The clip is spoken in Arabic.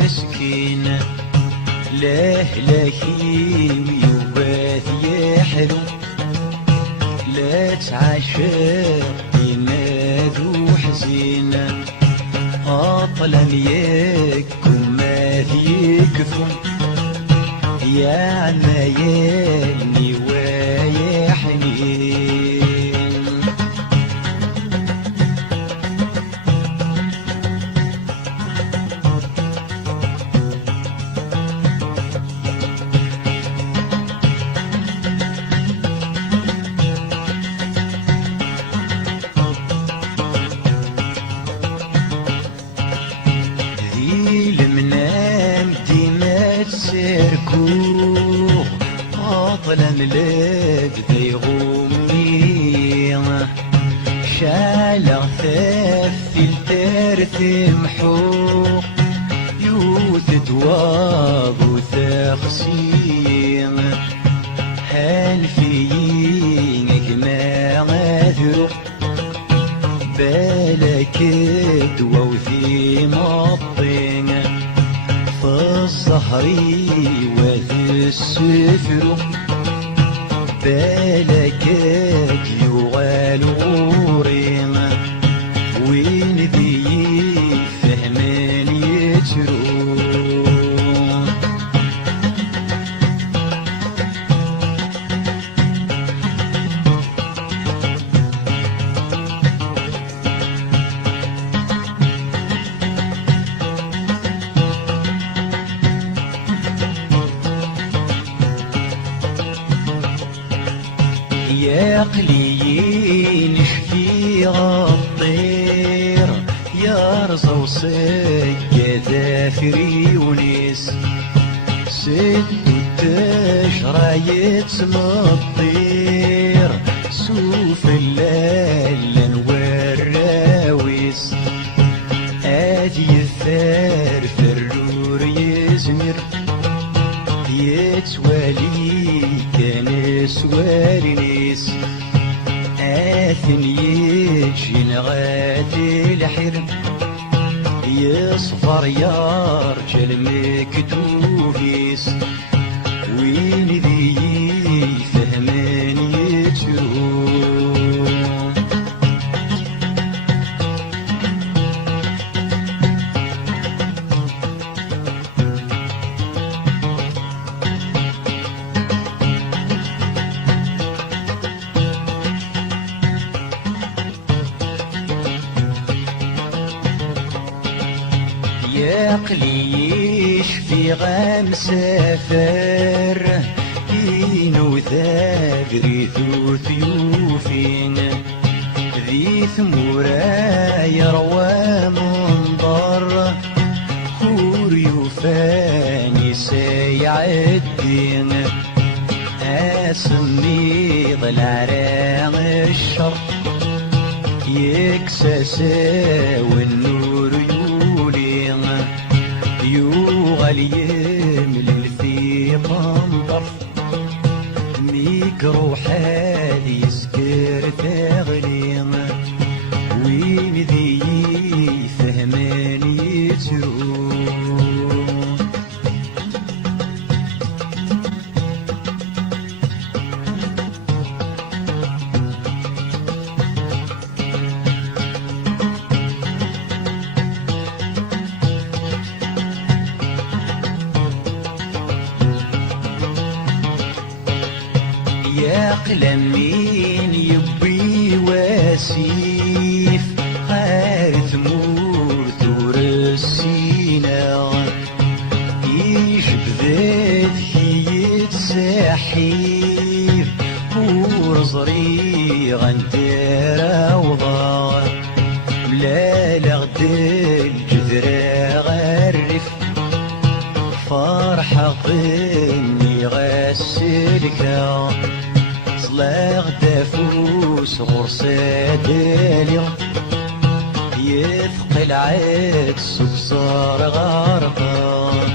مسكين لهلكي ويوبات يحلو لا تعاشق ينادو حزين أطلم يكم ما يكفو يا عمايلني ويا حنين سيركو أطلم لك ذي غمي شالع ثف الترثم حوق يوث دواض وثخسين هل فيك ما غذرق بالك دوا وثي مطين الصهري وذي السفر بالكك يغال غورين وين ذي فهمان يترون يا قليين شفي الطير يا رزا وسجد ثري ونيس ست تشرى يتسم الطير سوف الليل والراويس ادي الثار فرور يزمر يتوالي كان سوارنيس آثن يجي نغادي الحرب يصفر يرجل مكتوبيس وين ذي فهمان يترون يا قليش في غام سافر إنو ثاقري ذو ثيوفين ذي ثمورا يروى منظر خور يوفاني سيعدين أسمي ضلع راغ الشر يكسسا والنور يوغل يملل في منظر ميكرو حالي يسكر تغلي وين ذي فهمان يترون يا قلمين يبي واسيف خارث موت ورسينا يشبذت هي تساحيف ورزري غندير وضار لا لغدل جذرا غرف فرحة غني غسلك صلاغ دافوس غرصة داليا يثقل عكس بصار غرقان